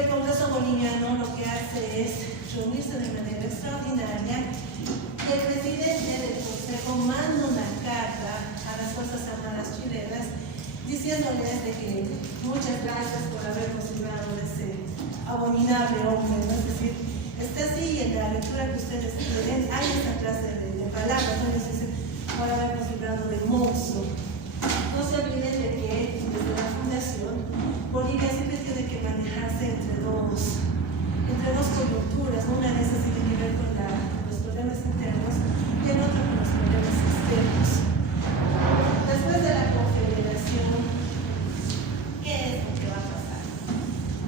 el Congreso Boliviano lo que hace es reunirse de manera extraordinaria y el presidente del Consejo manda una carta a las Fuerzas Armadas chilenas diciéndoles de que muchas gracias por habernos librado de ese abominable hombre, ¿no? Es decir, está así en la lectura que ustedes tienen, hay esta clase de palabras, ¿no? Es decir, por habernos librado del monstruo. No se olviden de que desde la fundación, Bolivia siempre tiene que manejarse entre dos coyunturas, ¿no? Una de esas tiene que ver con los problemas internos y el otro con los problemas externos. Después de la confederación, ¿qué es lo que va a pasar?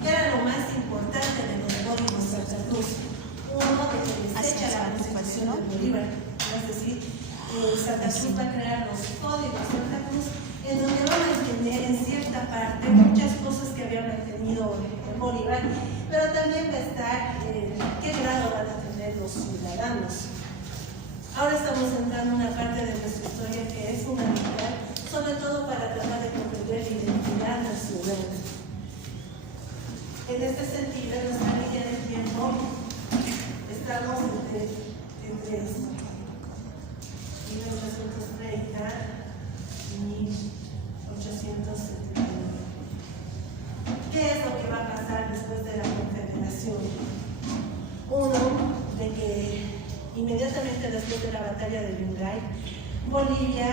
¿Qué era lo más importante de los códigos Santa Cruz? Uno, de que desecha la constitución de Bolívar, es decir, Santa Cruz va a crear los códigos Santa Cruz, en donde va a mantener en cierta parte muchas cosas que había mantenido en Bolívar, pero también va a estar qué grado van a tener los ciudadanos. Ahora estamos entrando en una parte de nuestra historia que es fundamental, sobre todo para tratar de comprender la identidad nacional. En este sentido, en nuestra línea de tiempo, estamos entre 1930 y 1870. ¿Qué es lo que va a pasar después de la confederación? Uno, de que inmediatamente después de la batalla de Yungay, Bolivia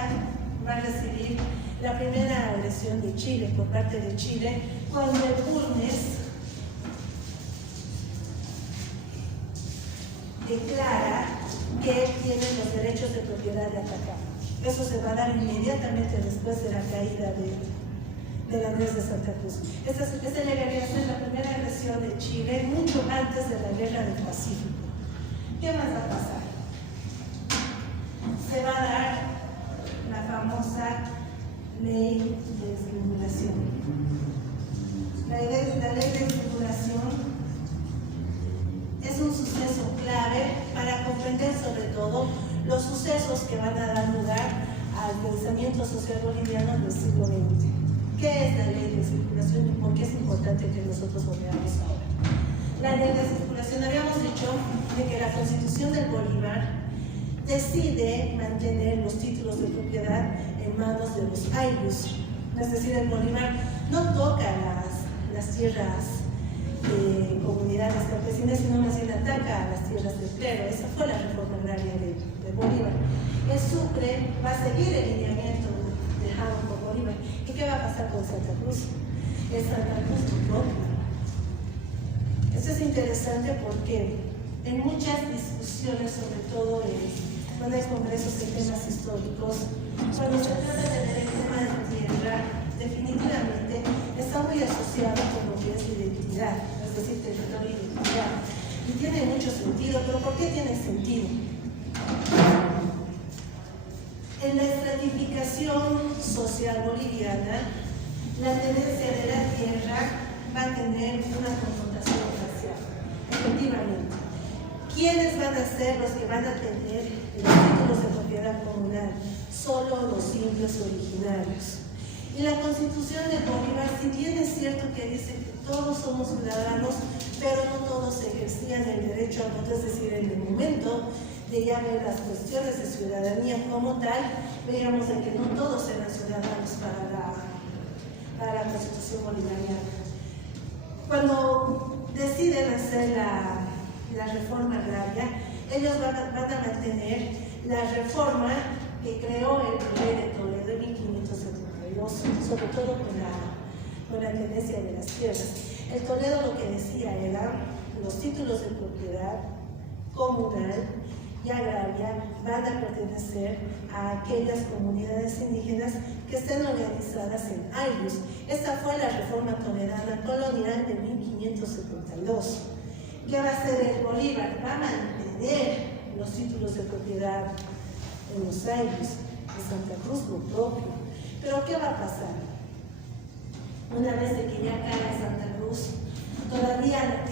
va a recibir la primera agresión de Chile por parte de Chile, cuando el Bulnes declara que tiene los derechos de propiedad de Atacama. Eso se va a dar inmediatamente después de la caída de la Andrés de Santa Cruz. Esta llegaría a ser la primera agresión de Chile mucho antes de la Guerra del Pacífico. ¿Qué más va a pasar? Se va a dar la famosa ley de desvinculación. La ley de desvinculación es un suceso clave para comprender sobre todo los sucesos que van a dar lugar al pensamiento social boliviano del siglo XX. ¿Qué es la ley de circulación y por qué es importante que nosotros lo veamos ahora? La ley de circulación, habíamos dicho de que la Constitución del Bolívar decide mantener los títulos de propiedad en manos de los ayllus. Es decir, el Bolívar no toca las tierras de comunidades campesinas, sino más bien ataca a las tierras del clero. Esa fue la reforma agraria de Bolívar. El Sucre va a seguir el lineamiento dejado por Bolívar. ¿Y qué va a pasar con Santa Cruz? El Santa Cruz no. Esto es interesante porque en muchas discusiones, sobre todo cuando hay congresos en temas históricos, cuando se trata de ver el tema de tierra, definitivamente está muy asociado con lo que es identidad, es decir, territorio y identidad. Y tiene mucho sentido, pero ¿por qué tiene sentido? En la estratificación social boliviana, la tenencia de la tierra va a tener una confrontación racial, efectivamente. ¿Quiénes van a ser los que van a tener los títulos de propiedad comunal? Solo los indios originarios. Y la Constitución de Bolívar, si bien es cierto que dice que todos somos ciudadanos, pero no todos ejercían el derecho al voto, es decir, en el momento de ya ver las cuestiones de ciudadanía como tal, veíamos de que no todos eran ciudadanos para la Constitución bolivariana. Cuando deciden hacer la reforma agraria, ellos van a mantener la reforma que creó el rey de Toledo en 1572, sobre todo con la tenencia de las tierras. El Toledo lo que decía era los títulos de propiedad comunal y agraria van a pertenecer a aquellas comunidades indígenas que estén organizadas en ayllus. Esta fue la reforma toledana colonial de 1572. ¿Qué va a hacer el Bolívar? Va a mantener los títulos de propiedad en los ayllus, de Santa Cruz lo propio. Pero ¿qué va a pasar? Una vez de que ya cae Santa Cruz, todavía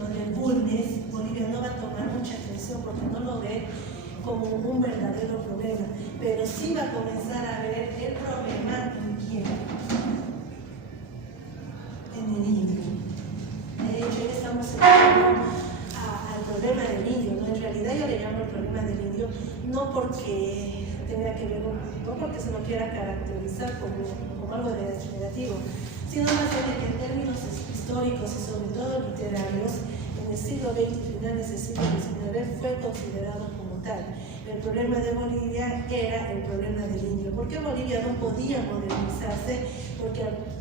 con el Bulnes, Bolivia no va a tomar mucha atención porque no lo ve como un verdadero problema, pero sí va a comenzar a ver el problema en quién, en el indio. al problema del indio, ¿no? En realidad yo le llamo el problema del indio no porque tenga que ver, no porque se lo quiera caracterizar como algo negativo, sino más bien que en términos históricos y sobre todo literarios, en el siglo XX y finales del siglo XIX fue considerado como tal. El problema de Bolivia era el problema del indio. ¿Por qué Bolivia no podía modernizarse?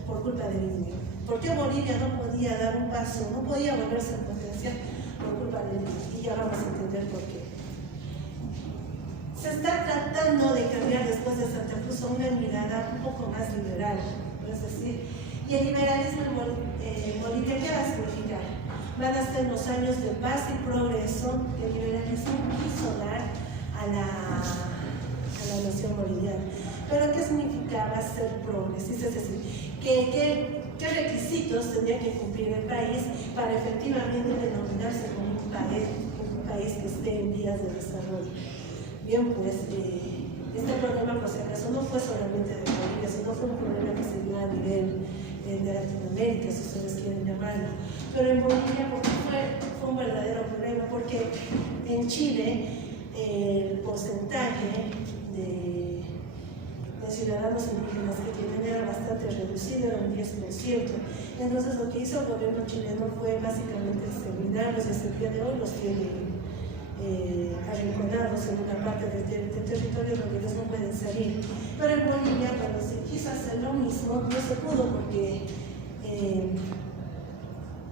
Por culpa del indio. ¿Por qué Bolivia no podía dar un paso, no podía volverse en potencia por culpa del indio? Y ya vamos a entender por qué. Se está tratando de cambiar después de Santa Cruz a una mirada un poco más liberal, es decir, y el liberalismo en Bolivia, ¿qué va a significar? Van a ser los años de paz y progreso que el liberalismo quiso dar a la nación boliviana. Pero ¿qué significaba ser progresista? Es decir, ¿qué requisitos tendría que cumplir el país para efectivamente denominarse como un país que esté en vías de desarrollo? Bien, pues este problema, por si acaso, no fue solamente de Bolivia, sino fue un problema que se dio a nivel de Latinoamérica, si ustedes quieren llamarlo. Pero en Bolivia fue un verdadero problema, porque en Chile el porcentaje de ciudadanos indígenas que tienen era bastante reducido, era un 10%. Entonces lo que hizo el gobierno chileno fue básicamente exterminarlos, y hasta el día de hoy los tiene arrinconados en una parte del territorio donde ellos no pueden salir. Pero en Bolivia, cuando se quiso hacer lo mismo, no se pudo porque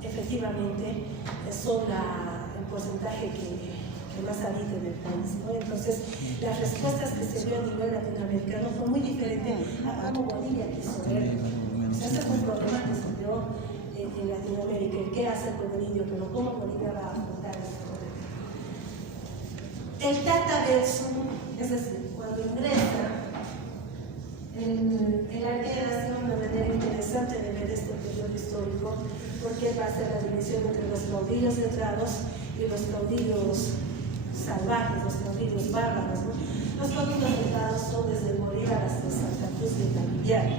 efectivamente son el porcentaje que más habita en el país, ¿no? Entonces, las respuestas que se dio a nivel latinoamericano fue muy diferente a cómo Bolivia quiso ver. O sea, ese fue un problema que se dio en Latinoamérica, el qué hacer con el indio, pero cómo Bolivia va a afrontar ese problema. El Tataversum, es decir, cuando ingresa en Arguedas, tiene una manera interesante de ver este periodo histórico, porque va a ser la división entre los caudillos letrados y los caudillos salvajes, los caudillos bárbaros, ¿no? Los caudillos letrados son desde Bolívar hasta Santa Cruz de Boliviano,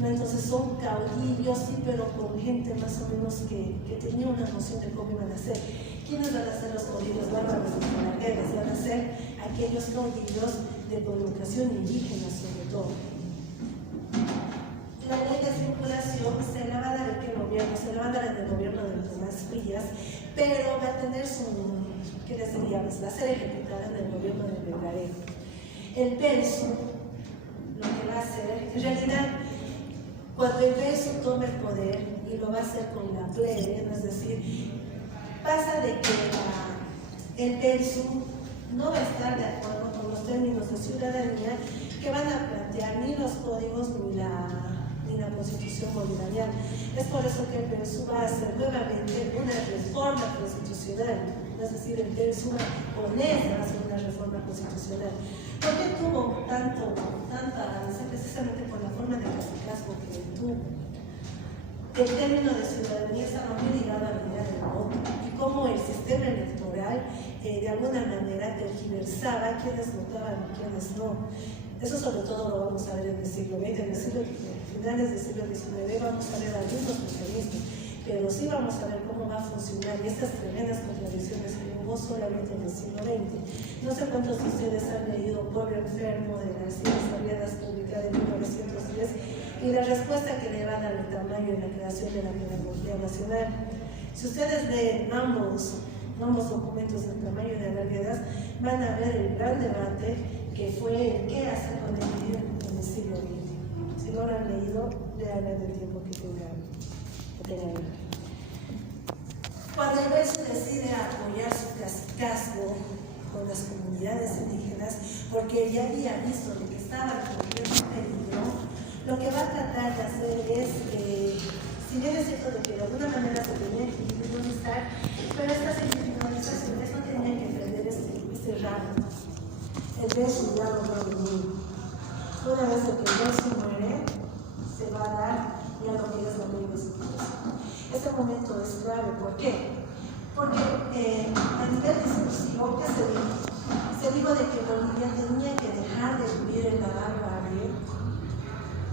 ¿no? Entonces son caudillos, sí, pero con gente más o menos que tenía una noción de cómo iban a ser. ¿Quiénes van a ser los caudillos bárbaros de las guerras? Van a ser aquellos caudillos de connotación indígena, sobre todo. La ley de circulación se la va a dar el gobierno, se la va a dar el gobierno de Tomás Frías, pero va a tener ¿qué les diríamos? Va a ser ejecutada en el gobierno de Melgarejo. El PERSU, lo que va a hacer, en realidad, cuando el PERSU tome el poder, y lo va a hacer con la plebe, es decir, pasa de que el PERSU no va a estar de acuerdo con los términos de ciudadanía que van a plantear ni los códigos ni la Constitución bolivariana. Es por eso que el PERSU va a hacer nuevamente una reforma constitucional, es decir, el PERSU honesta va a hacer una reforma constitucional. ¿Por qué tuvo tanta avance? Precisamente por la forma de casicazgo que tuvo. El término de ciudadanía estaba muy ligado a la idea del voto, y cómo el sistema electoral de alguna manera tergiversaba quiénes votaban y quiénes no. Eso sobre todo lo vamos a ver en el siglo XX, en finales del siglo XIX vamos a ver algunos mecanismos, pero sí vamos a ver cómo va a funcionar, y estas tremendas contradicciones que hubo solamente en el siglo XX. No sé cuántos de ustedes han leído Pueblo Enfermo de García Arriadas, publicada en 1910, y la respuesta que le va a dar el tamaño en la creación de la pedagogía nacional. Si ustedes leen ambos documentos del tamaño de Arguedas, van a ver el gran debate que fue qué hacer con el indio en el siglo XX. Si no lo han leído, lean en el tiempo que tengan. Cuando el PERSU decide apoyar su casicazgo con las comunidades indígenas, porque ya había visto de que estaban corriendo peligro, lo que va a tratar de hacer es, si bien es cierto de que de alguna manera se tenía que individualizar, pero estas individualizaciones no tenían que perder este rango. El PERSU ya lo va a venir. Una vez que el PERSU muere, se va a dar ya lo que es la ley de circulación. Este momento es clave. ¿Por qué? Porque a nivel discursivo, ¿qué se dijo? Se dijo de que Bolivia tenía que dejar de vivir en la barbarie,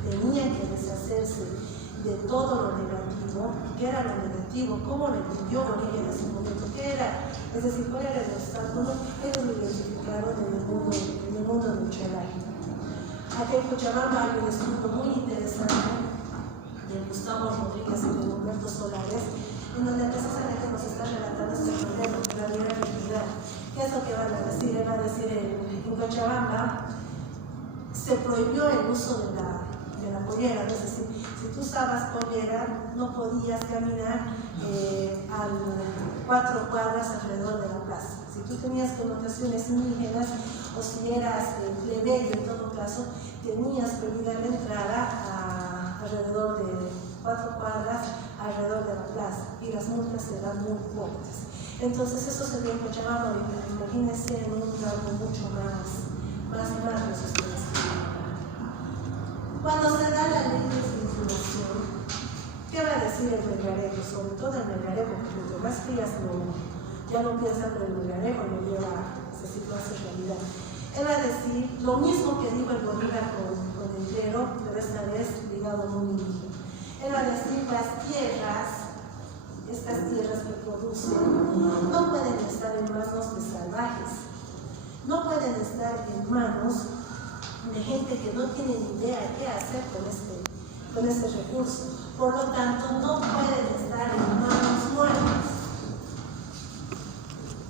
tenía que deshacerse de todo lo negativo. ¿Qué era lo negativo? ¿Cómo lo entendió Bolivia en ese momento? ¿Qué era? Es decir, ¿cuál era el obstáculo? Ellos lo identificaron en el mundo nuclear. Aquí en Cochabamba hay un estudio muy interesante de Gustavo Rodríguez y de Humberto Solares, en donde precisamente nos está relatando este problema, la realidad. ¿Qué es lo que van a decir? Van a decir en Cochabamba se prohibió el uso de la pollera, es decir, si tú usabas pollera no podías caminar a 4 cuadras alrededor de la plaza. Si tú tenías connotaciones indígenas o si eras plebeyo en todo caso, tenías prohibida la entrada alrededor de 4 cuadras alrededor de la plaza y las multas eran muy fuertes. Entonces eso se dio en Cochabamba, imagínense en un rango mucho más ustedes. Cuando se da la ley de vinculación, ¿qué va a decir el melgarejo? Sobre todo el melgarejo, porque los demás crías ya no piensan, pero el melgarejo lo lleva a esa situación realidad. Él va a decir lo mismo que dijo el Bolívar con el clero, pero esta vez ligado a un indígena. Él va a decir las tierras, estas tierras que producen, no pueden estar en manos de salvajes, no pueden estar en manos de gente que no tiene ni idea qué hacer con este recurso. Por lo tanto, no pueden estar en manos muertas.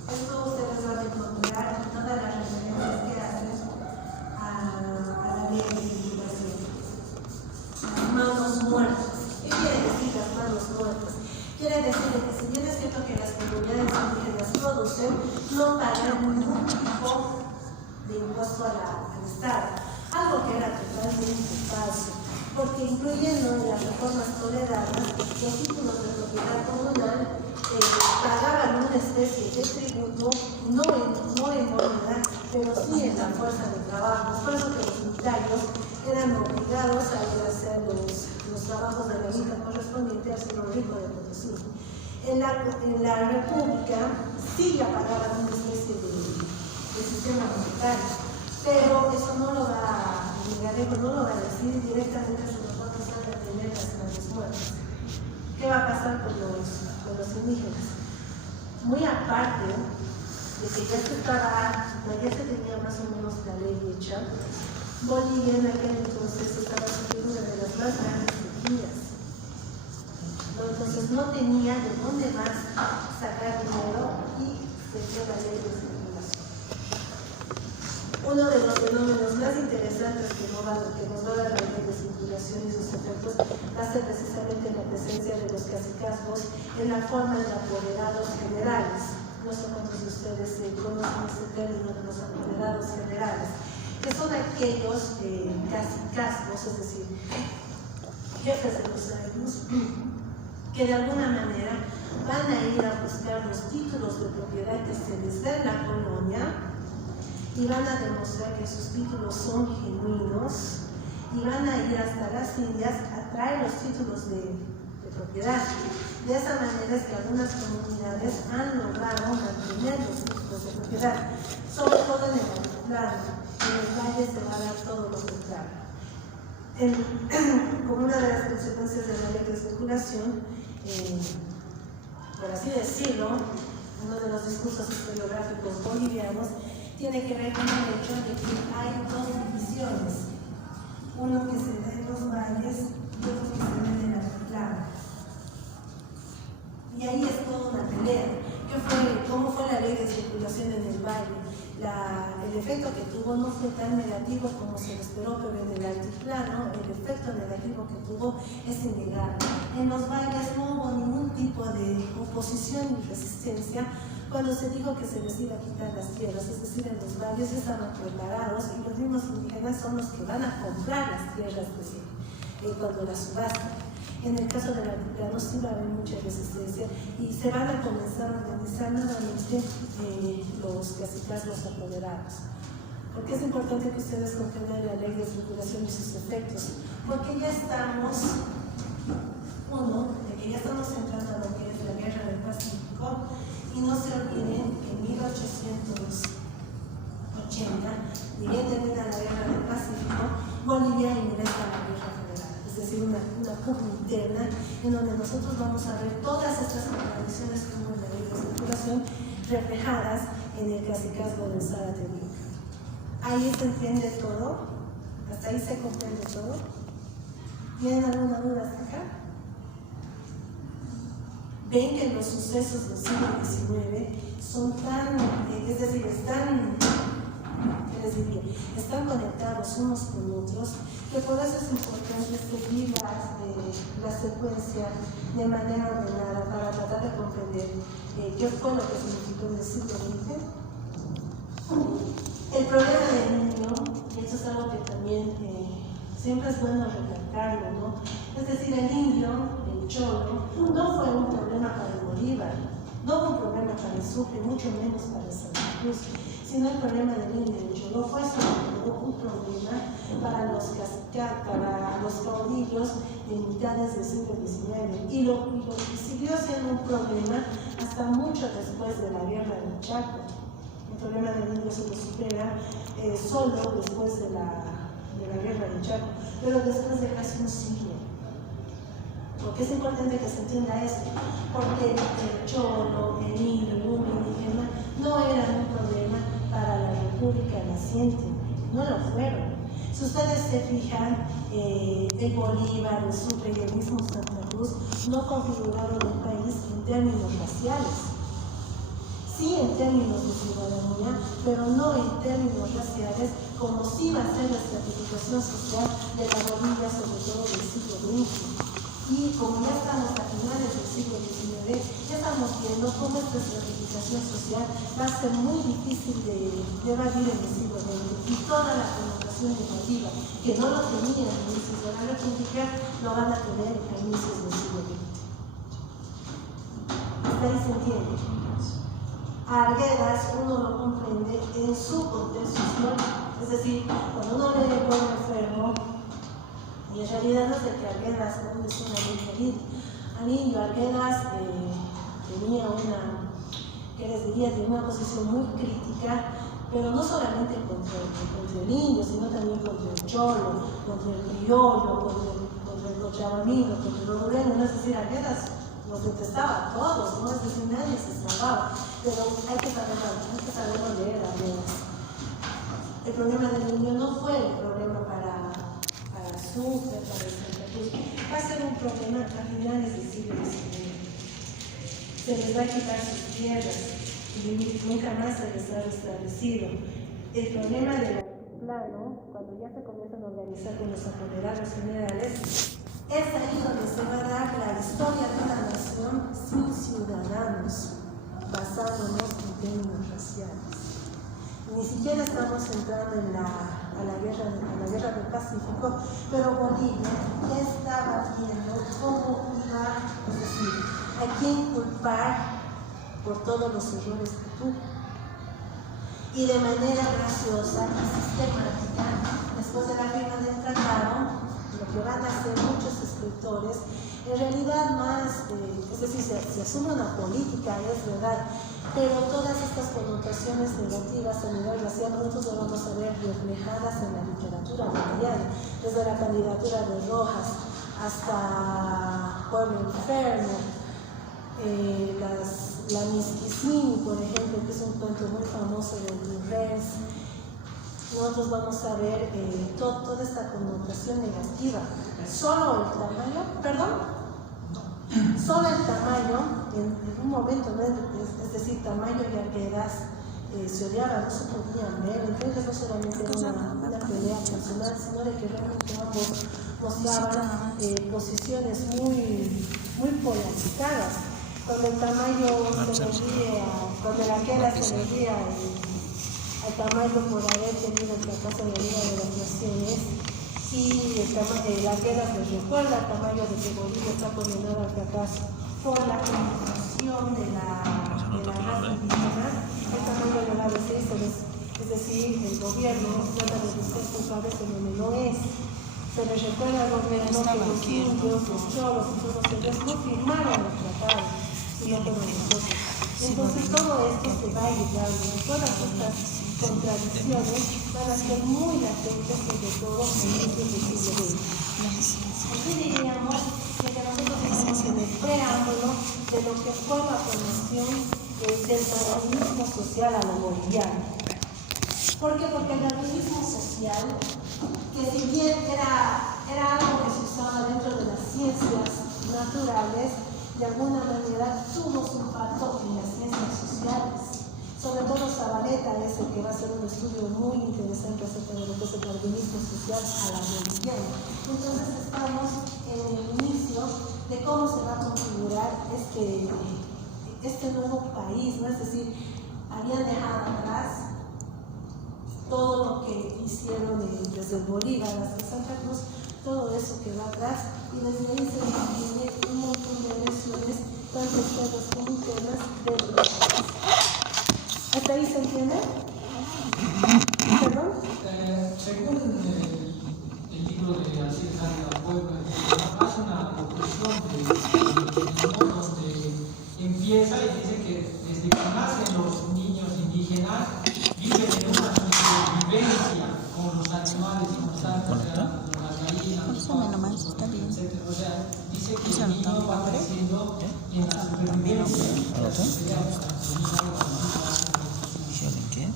Esto ustedes van a encontrar en todas las referencias que hacen a la ley de vinculación. Las manos muertas. ¿Qué quiere decir las manos muertas? Quiere decir que si bien es cierto que las comunidades indígenas producen, no pagan ningún tipo de impuesto al Estado. Algo que era totalmente falso, porque incluyendo en las reformas toleradas, los títulos de propiedad comunal pagaban una especie de tributo, no en moneda, pero sí en la fuerza de trabajo. Por eso que los unitarios eran obligados a ir a hacer los trabajos de la vida correspondiente al señor rico de Potosí. En la República sí ya pagaban una especie de sistema monetario. Pero eso no lo va a decir directamente si nosotros vamos a tener las grandes muertes. ¿Qué va a pasar con los indígenas? Muy aparte de que ya se tenía más o menos la ley hecha, Bolivia en aquel entonces estaba sufriendo una de las más grandes sequías. Entonces no tenía de dónde más sacar dinero y se dio la ley de circulación. Uno de los fenómenos más interesantes que nos va a dar la ley de circulación y sus efectos va a ser precisamente la presencia de los cacicazgos en la forma de apoderados generales. No sé cuántos de ustedes conocen ese término de los apoderados generales, que son aquellos cacicazgos, es decir, jefes de los reinos, que de alguna manera van a ir a buscar los títulos de propiedad que se les da en la colonia y van a demostrar que sus títulos son genuinos y van a ir hasta las Indias a traer los títulos de propiedad. De esa manera es que algunas comunidades han logrado mantener los títulos de propiedad, sobre todo en el altiplano. En el valle se va a dar todo lo contrario. Como una de las consecuencias de la ley de circulación, por así decirlo, uno de los discursos historiográficos bolivianos tiene que ver con el hecho de que hay dos divisiones, uno que se da en los valles y otro que se da en el altiplano. Y ahí es toda una pelea. ¿Cómo fue la ley de circulación en el valle? El efecto que tuvo no fue tan negativo como se lo esperó, pero en el altiplano el efecto negativo que tuvo es innegable. En los valles no hubo ningún tipo de oposición ni resistencia cuando se dijo que se les iba a quitar las tierras, es decir, en los valles estaban preparados y los mismos indígenas son los que van a comprar las tierras cuando las subastan. En el caso del altiplano sí va a haber mucha resistencia y se van a comenzar a organizar nuevamente los cacicazgos apoderados. Porque es importante que ustedes comprendan la ley de circulación y sus efectos, porque ya estamos, entrando a lo que es la guerra del Pacífico, y no se olviden que en 1880, ni bien termina la guerra del Pacífico, Bolivia ingresa a la guerra federal, es decir, una pugna interna, en donde nosotros vamos a ver todas estas contradicciones como en la ley de circulación reflejadas en el cacicazgo del Zárate. Ahí se entiende todo, hasta ahí se comprende todo. ¿Tienen alguna duda hasta acá? Ven que los sucesos del siglo XIX son tan, es decir, están conectados unos con otros, que por eso es importante seguir la secuencia de manera ordenada para tratar de comprender qué fue lo que significó en el siglo XX. El problema del niño, y eso es algo que también siempre es bueno recalcarlo, ¿no? Es decir, el indio, el cholo, no fue un problema para el Bolívar, no fue un problema para el Sucre, mucho menos para el Santa Cruz, sino el problema del indio y el cholo fue sobre todo un problema para los caudillos de mitades del siglo XIX, y lo siguió siendo un problema hasta mucho después de la guerra del Chaco. El problema del indio se lo supera solo después de la guerra del Chaco, pero después de casi un siglo. Porque es importante que se entienda esto, porque el cholo, el indio, el mundo indígena no eran un problema para la República naciente, no lo fueron. Si ustedes se fijan, el Bolívar, el Sucre y el mismo Santa Cruz no configuraron el país en términos raciales. Sí en términos de ciudadanía, pero no en términos raciales, como sí va a ser la estratificación social de la Bolivia, sobre todo del siglo XX. Y como ya estamos a finales del siglo XIX, ya estamos viendo cómo esta estratificación social va a ser muy difícil de evadir en el siglo XX. Y toda la connotación negativa, que no lo tenían en inicios de la República, lo van a tener a inicios del siglo XX. ¿Hasta ahí se entiende? A Arguedas uno lo comprende en su contexto histórico, es decir, cuando uno lee el pueblo enfermo, y en realidad no es de que Arguedas no es una muy feliz. Al indio Arguedas tenía una posición muy crítica, pero no solamente contra el indio, sino también contra el cholo, contra el criollo, contra el cochabamino, contra el robureño. Es decir, Arguedas los detestaba a todos, ¿no? Es decir, nadie se salvaba. Pero hay que saberlo leer a Arguedas. El problema del indio no fue el problema para Sucre, para el Santa Cruz. Va a ser un problema a finales del siglo XIX. Se les va a quitar sus tierras y nunca más se les ha restablecido. El problema del altiplano, cuando ya se comienzan a organizar con los apoderados generales, es ahí donde se va a dar la historia de una nación sin ciudadanos, basándonos en términos raciales. Ni siquiera estamos entrando a la guerra del Pacífico, pero Bolivia ya estaba viendo cómo iba, es decir, a quién culpar por todos los errores que tuvo. Y de manera graciosa y sistemática, después de la firma del tratado, lo que van a hacer muchos escritores, en realidad más, es decir, se asume una política, es verdad, pero todas estas connotaciones negativas a nivel racial nosotros lo vamos a ver reflejadas en la literatura boliviana, desde la candidatura de Rojas hasta Pueblo Enfermo, la Misquicini, por ejemplo, que es un cuento muy famoso de Durrés. Nosotros vamos a ver toda esta connotación negativa. Solo el tamaño, en un momento, ¿no? Es decir, Tamayo y Arguedas se odiaban, no se podían ver. Entonces no solamente era una pelea personal, sino de que realmente ambos mostraban posiciones muy polarizadas. Cuando el Tamayo se le ríe, cuando el Arguedas se le ríe al Tamayo por haber tenido el fracaso en la Liga de las Naciones, y el Arguedas les recuerda al Tamayo de que Bolivia está condenada al fracaso por la constitución de la raza indígena. El Tamayo le va a decir, es decir, el gobierno trata de buscar culpables en donde no es. Se les recuerda al gobierno que los indios, los cholos y todos ellos no firmaron el tratado, sino que nosotros. Entonces todo esto se va a llevar, todas estas contradicciones van a ser muy latentes, sobre todo en el siglo XX. Aquí diríamos que de lo que fue la formación del darwinismo social a lo boliviano. ¿Por qué? Porque el darwinismo social, que si bien era algo que se usaba dentro de las ciencias naturales, de alguna manera tuvo su impacto en las ciencias sociales. Sobre todo Zabaleta es el que va a hacer un estudio muy interesante acerca de lo que es el darwinismo social a la boliviana. Entonces estamos en el inicio de cómo se va a configurar este nuevo país, ¿no? Es decir, habían dejado atrás todo lo que hicieron desde Bolívar hasta Santa Cruz, todo eso que va atrás, y desde ahí se tiene un montón de versiones, tanto externas como internas, dentro del país. ¿Hasta ahí se entiende? ¿Perdón? Según el libro de Alcides Ávila Puebla, hace una conclusión donde empieza y dice que desde que nacen los niños indígenas viven en una convivencia con los animales constantes, o sea, las gallinas, los pájaros, etc. O sea, dice que el niño va creciendo y en la supervivencia.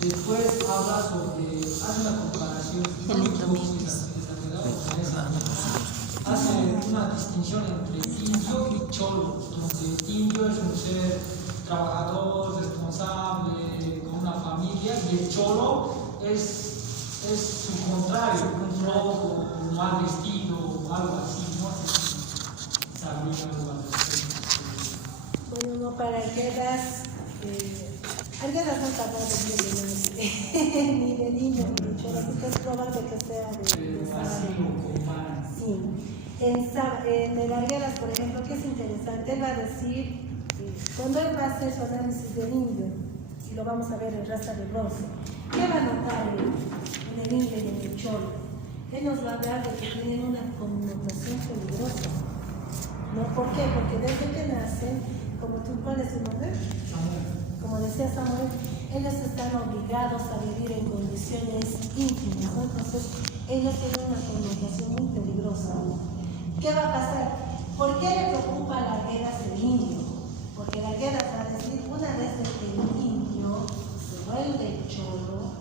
Después habla sobre, hace una comparación, hace una distinción entre indio y cholo, donde indio es un ser trabajador, responsable, con una familia, y el cholo es su contrario, un loco, mal vestido, o algo así, ¿no? ¿Sabría algo al respecto? Bueno, no, para Arguedas, Arguedas no está hablando bien de nadie, ni de niño ni de cholo, así que es probable que sea de Zabaleta. Sí. En el Arguedas, por ejemplo, que es interesante, él va a decir, cuando él va a hacer su análisis del indio, y lo vamos a ver en raza de bronce, ¿qué va a notar en el indio y en el cholo? Él nos va a hablar de que tienen una connotación peligrosa. ¿No? ¿Por qué? Porque desde que nacen, como tú, ¿cuál es su nombre? Como decía Samuel, ellos están obligados a vivir en condiciones íntimas, ¿no? Entonces, ellos tienen una connotación muy peligrosa. ¿Qué va a pasar? ¿Por qué le preocupa a Arguedas el indio? Porque Arguedas va a decir, una vez que el indio se vuelve cholo,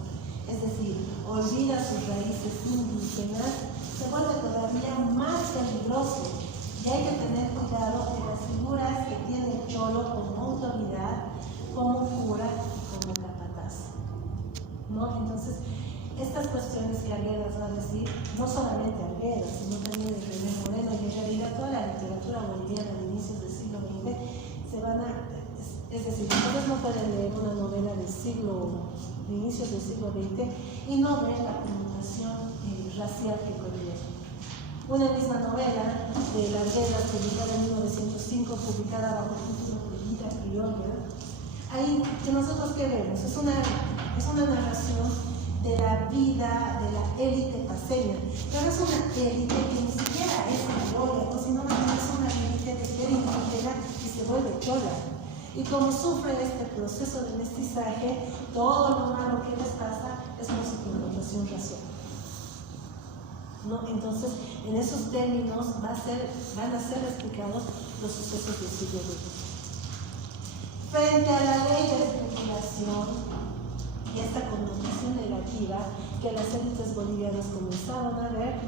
es decir, olvida sus raíces indígenas, se vuelve todavía más peligroso. Y hay que tener cuidado de las figuras que tiene el cholo como autoridad, como cura, como capataz, ¿no? Entonces, estas cuestiones que Arguedas va a decir, no solamente Arguedas, sino también de René Moreno, y en realidad toda la literatura boliviana de inicios del siglo XX, es decir, ustedes no pueden leer una novela de inicios del siglo XX y no ver la connotación racial que conlleva. Una misma novela de Arguedas, publicada en 1905, publicada bajo el título de Vida Criolla. Ahí, que nosotros qué vemos, es una narración de la vida de la élite paseña, pero es una élite que ni siquiera es criolla, sino que es una élite de ser indígena y se vuelve chola. Y como sufre este proceso de mestizaje, todo lo malo que les pasa es por su connotación racial. ¿No? Entonces, en esos términos van a ser explicados los sucesos del siglo XX. Frente a la ley de especulación y esta connotación negativa que las élites bolivianas comenzaron a ver,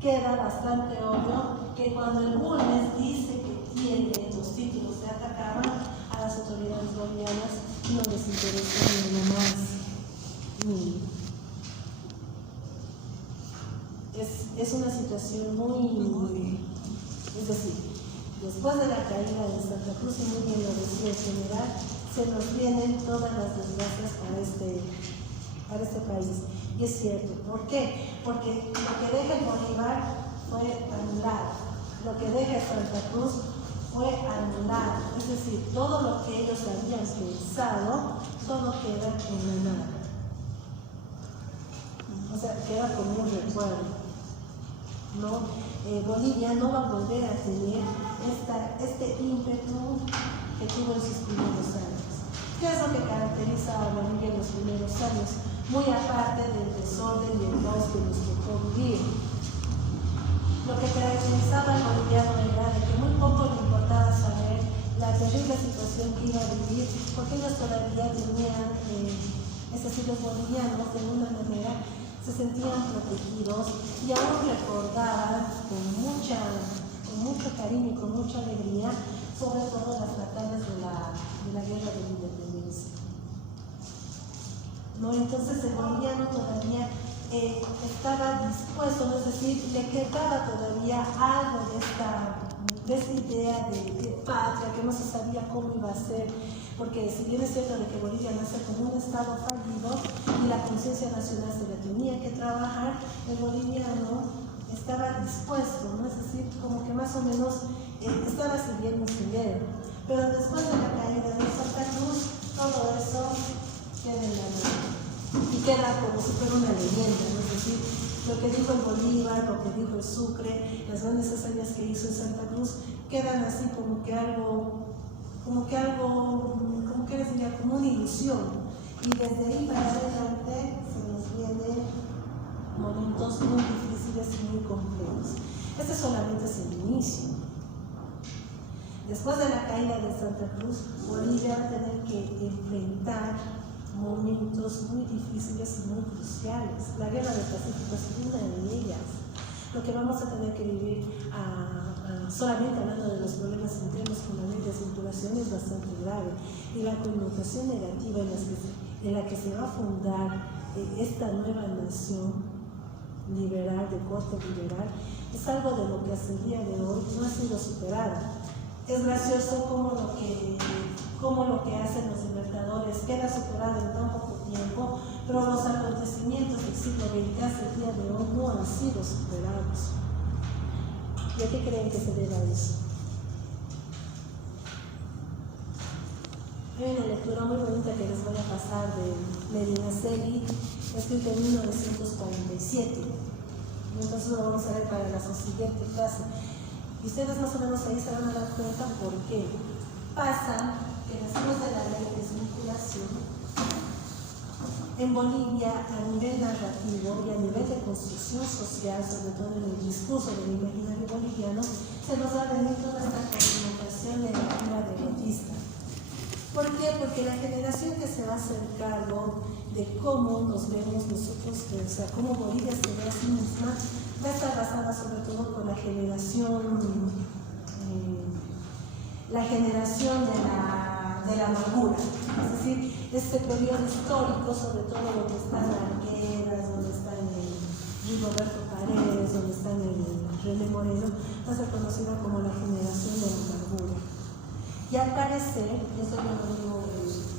queda bastante obvio que cuando el Bulnes dice que tiene los títulos de Atacama, a las autoridades bolivianas no les interesa ni lo más mínimo. Es una situación muy, es decir, después de la caída de Santa Cruz, y muy bien lo decía el general, se nos vienen todas las desgracias para este país. Y es cierto. ¿Por qué? Porque lo que deja el Bolívar fue anulado, lo que deja Santa Cruz fue anulado. Es decir, todo lo que ellos habían pensado, todo queda en la nada. O sea, queda como un recuerdo. ¿No? Bolivia no va a volver a tener este ímpetu que tuvo en sus primeros años. ¿Qué es lo que caracteriza a Bolivia en los primeros años? Muy aparte del desorden y el caos que nos tocó vivir. Lo que caracterizaba al boliviano era de que muy poco le importaba saber la la situación que iba a vivir, porque ellos todavía tenían, es decir, los bolivianos de una manera se sentían protegidos y aún recordaban con mucho cariño y con mucha alegría, sobre todo las batallas de la guerra de la independencia. ¿No? Entonces el boliviano todavía estaba dispuesto, es decir, le quedaba todavía algo de esta idea de patria, que no se sabía cómo iba a ser, porque si bien es cierto de que Bolivia nace como un estado fallido y la conciencia nacional se la tenía que trabajar, el boliviano estaba dispuesto, ¿no? Es decir, como que más o menos estaba siguiendo un sendero. Pero después de la caída de Santa Cruz, todo eso queda en la nada. Y queda como si fuera una leyenda, ¿no? Es decir, lo que dijo el Bolívar, lo que dijo el Sucre, las grandes hazañas que hizo en Santa Cruz, quedan así como que les diría, como una ilusión. Y desde ahí para adelante se nos vienen momentos muy difíciles y muy complejos. Este solamente es el inicio. Después de la caída de Santa Cruz, Bolivia va a tener que enfrentar momentos muy difíciles y muy cruciales. La guerra del Pacífico es una de ellas. Lo que vamos a tener que vivir solamente hablando de los problemas internos con la ley de desvinculación es bastante grave, y la connotación negativa en la que se va a fundar esta nueva nación liberal, de corte liberal, es algo de lo que hasta el día de hoy no ha sido superado. Es gracioso cómo lo que hacen los libertadores queda superado en tan poco tiempo, pero los acontecimientos del siglo XX hasta el día de hoy no han sido superados. ¿Y a qué creen que se deba eso? Hay una lectura muy bonita que les voy a pasar de Medinaceli, escrito en 1947. Entonces lo vamos a ver para la siguiente clase. Y ustedes más o menos ahí se van a dar cuenta por qué. Pasa que después de la ley de desvinculación, en Bolivia, a nivel narrativo y a nivel de construcción social, sobre todo en el discurso del imaginario boliviano, se nos va a venir toda esta connotación negativa derrotista. ¿Por qué? Porque la generación que se va a hacer cargo de cómo nos vemos nosotros, o sea, cómo Bolivia se ve a sí misma, va a estar basada sobre todo con la generación de la amargura. Es decir, este periodo histórico, sobre todo donde están Arguedas, donde están Rigoberto Paredes, donde están René Moreno, va a ser conocida como la generación de la amargura. Y al parecer, eso yo lo digo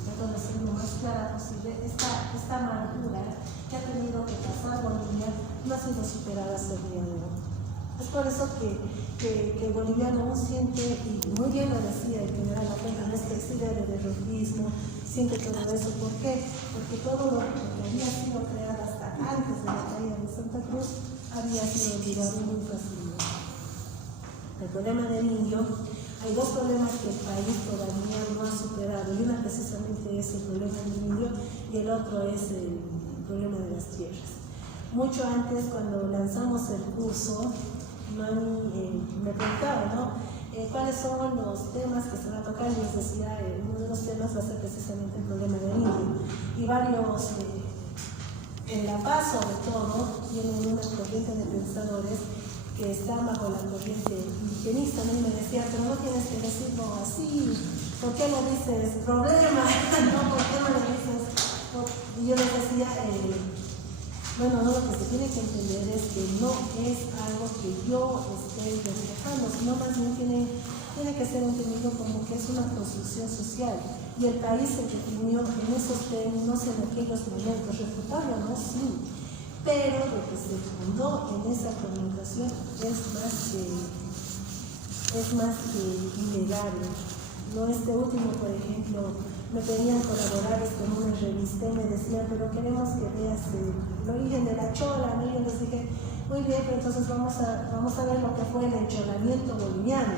trato de ser lo más clara posible, esta amargura que ha tenido que pasar Bolivia no ha sido superada hasta el día de hoy. Es por eso que el boliviano aún siente, y muy bien lo decía el general Lafuente, esta idea de derrotismo, siente todo eso. ¿Por qué? Porque todo lo que había sido creado hasta antes de la caída de Santa Cruz había sido olvidado muy fácilmente. El problema del indio, hay dos problemas que el país todavía no ha superado, y una precisamente es el problema del indio y el otro es el problema de las tierras. Mucho antes, cuando lanzamos el curso, Mami me preguntaba, ¿no? ¿Cuáles son los temas que se van a tocar? Y les decía, uno de los temas va a ser precisamente el problema del indio. Y varios, en La Paz sobre todo, tienen una corriente de pensadores que están bajo la corriente indigenista, ¿no? Y me decía, pero no tienes que decirlo así, ¿por qué lo dices problema? ¿No? ¿Por qué no lo dices? Y yo les decía, bueno, no, lo que se tiene que entender es que no es algo que yo esté reflejando, sino más bien tiene que ser entendido como que es una construcción social. Y el país se definió en esos términos en aquellos momentos. Refutarlo, ¿no? Sí. Pero lo que se fundó en esa connotación es más que innegable. ¿No? Este último, por ejemplo, me pedían colaborar con una revista y me decían, pero queremos que veas el origen de la chola, ¿no? Y yo les dije, muy bien, pero entonces vamos a ver lo que fue el encholamiento boliviano.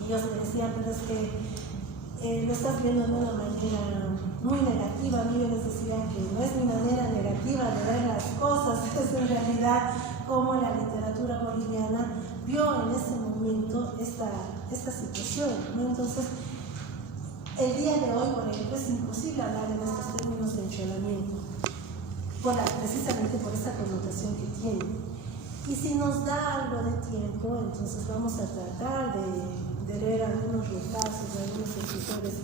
Y ellos me decían, pero es que lo estás viendo de una manera muy negativa. A mí yo les decía que no es mi manera negativa de ver las cosas, es en realidad como la literatura boliviana vio en ese momento esta situación, ¿no? Entonces, El día de hoy, por ejemplo, es imposible hablar en estos términos de encholamiento, precisamente por esa connotación que tiene. Y si nos da algo de tiempo, entonces vamos a tratar de leer algunos repasos de algunos escritores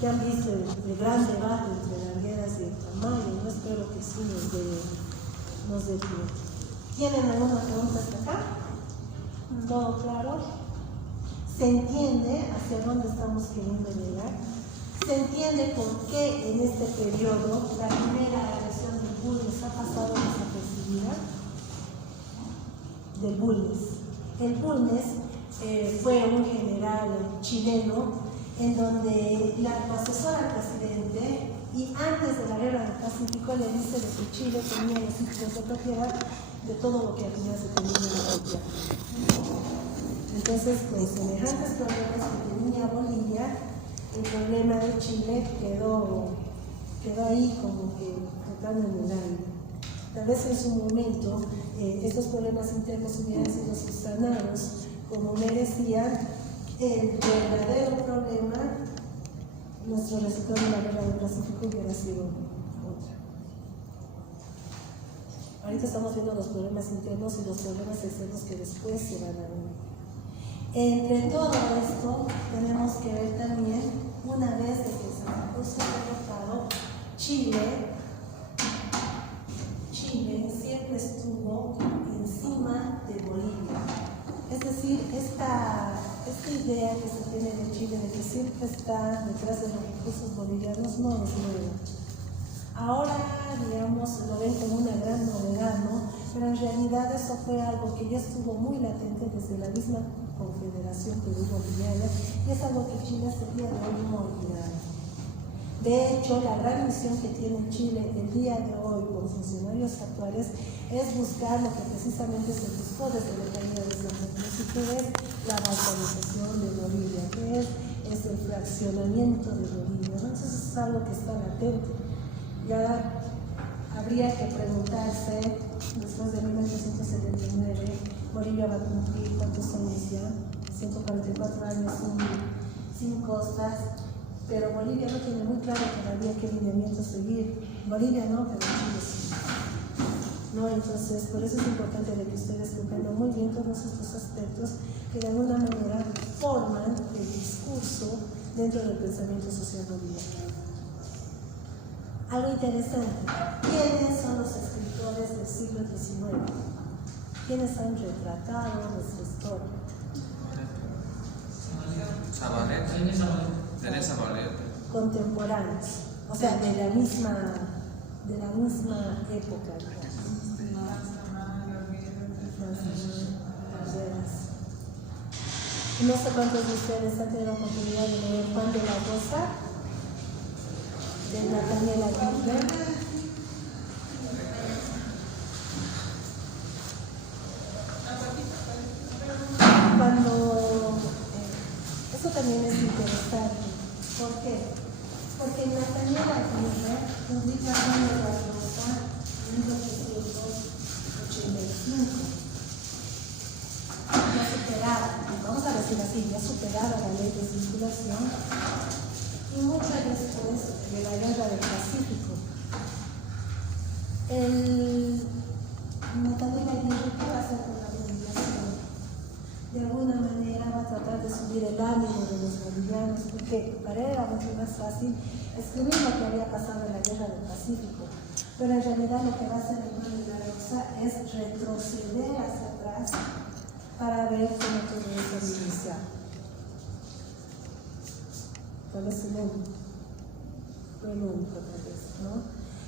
que han visto el gran debate entre Largueras y el Tamayo. No espero que sí nos dé tiempo. ¿Tienen alguna pregunta hasta acá? ¿Todo claro? ¿Se entiende hacia dónde estamos queriendo llegar? ¿Se entiende por qué en este periodo la primera agresión del Bulnes ha pasado desapercibida? Del Bulnes. El Bulnes fue un general chileno en donde la asesora al presidente, y antes de la guerra del Pacífico, le dice de que Chile tenía los títulos de propiedad de todo lo que había se tenido en la propiedad. Entonces, con semejantes problemas que tenía Bolivia, el problema de Chile quedó ahí como que flotando en el aire. Tal vez en su momento estos problemas internos hubieran sido subsanados como merecían. El verdadero problema, nuestro resultado de la guerra del Pacífico hubiera sido otro. Ahorita estamos viendo los problemas internos y los problemas externos que después se van a ver. Entre todo esto, tenemos que ver también, una vez de que Santa Cruz fue derrotado, Chile siempre estuvo encima de Bolivia. Es decir, esta idea que se tiene de Chile de que siempre está detrás de los recursos bolivianos no es nueva. Ahora, digamos, lo ven como una gran novedad, ¿no? Pero en realidad eso fue algo que ya estuvo muy latente desde la misma Confederación Perú-Boliviana, y es algo que Chile hasta el día de hoy no ha olvidado. De hecho, la gran misión que tiene Chile el día de hoy con funcionarios actuales es buscar lo que precisamente se buscó desde la caída de Santa Cruz, y que es la balcanización de Bolivia, que es el fraccionamiento de Bolivia, ¿no? Entonces es algo que está latente. Ya habría que preguntarse, después de 1979, Bolivia va a cumplir ¿cuántos años ya? 144 años sin costas, pero Bolivia no tiene muy claro todavía qué lineamiento seguir. Bolivia no, pero Chile sí. ¿No? Entonces, por eso es importante de que ustedes comprendan muy bien todos estos aspectos que de alguna manera forman el discurso dentro del pensamiento social boliviano. Algo interesante, ¿quiénes son los escritores del siglo XIX? ¿Quiénes han retratado nuestra historia? Zabaleta. Contemporáneos, o sea, de la misma época. No sé cuántos de ustedes han tenido la oportunidad de leer Juan de la Rosa, de Nathaniel Aguirre. Eso también es interesante. ¿Por qué? Porque Nathaniel Aguirre publica Juan de la Rosa en 1885. Ya superada, vamos a decir así, ya superada la ley de circulación, y mucho después de la guerra del Pacífico. Nathaniel Aguirre, ¿qué va a hacer con la boliviación? De alguna manera va a tratar de subir el ánimo de los bolivianos, porque para él era mucho más fácil escribir lo que había pasado en la guerra del Pacífico, pero en realidad lo que va a hacer el Juan de la Rosa es retroceder hacia atrás para ver cómo todo eso inicia. Tal vez fue el único, tal vez, ¿no?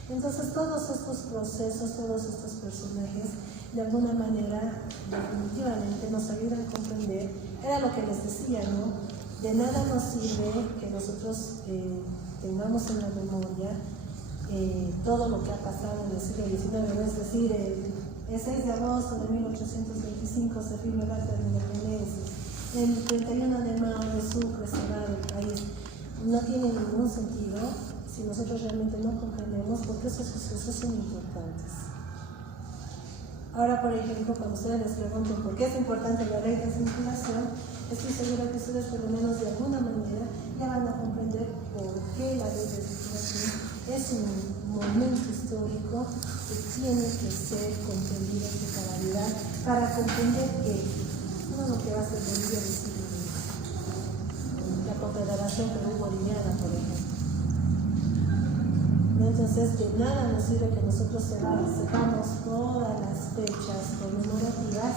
Entonces todos estos procesos, todos estos personajes, de alguna manera, definitivamente nos ayudan a comprender, era lo que les decía, ¿no? De nada nos sirve que nosotros tengamos en la memoria todo lo que ha pasado en el siglo XIX, ¿no? Es decir, el 6 de agosto de 1825 se firma el Acta de Independencia, el 31 de mayo de Sucre se va del país. No tiene ningún sentido si nosotros realmente no comprendemos por qué esos sucesos son importantes. Ahora, por ejemplo, cuando ustedes les pregunten por qué es importante la ley de circulación, estoy segura que ustedes por lo menos de alguna manera ya van a comprender por qué la ley de circulación es un momento histórico que tiene que ser comprendido en su cabalidad para comprender que no lo que va a ser Bolivia del siglo XX, la Confederación Perú-Boliviana, por ejemplo. Entonces, de nada nos sirve que nosotros sepamos todas las fechas conmemorativas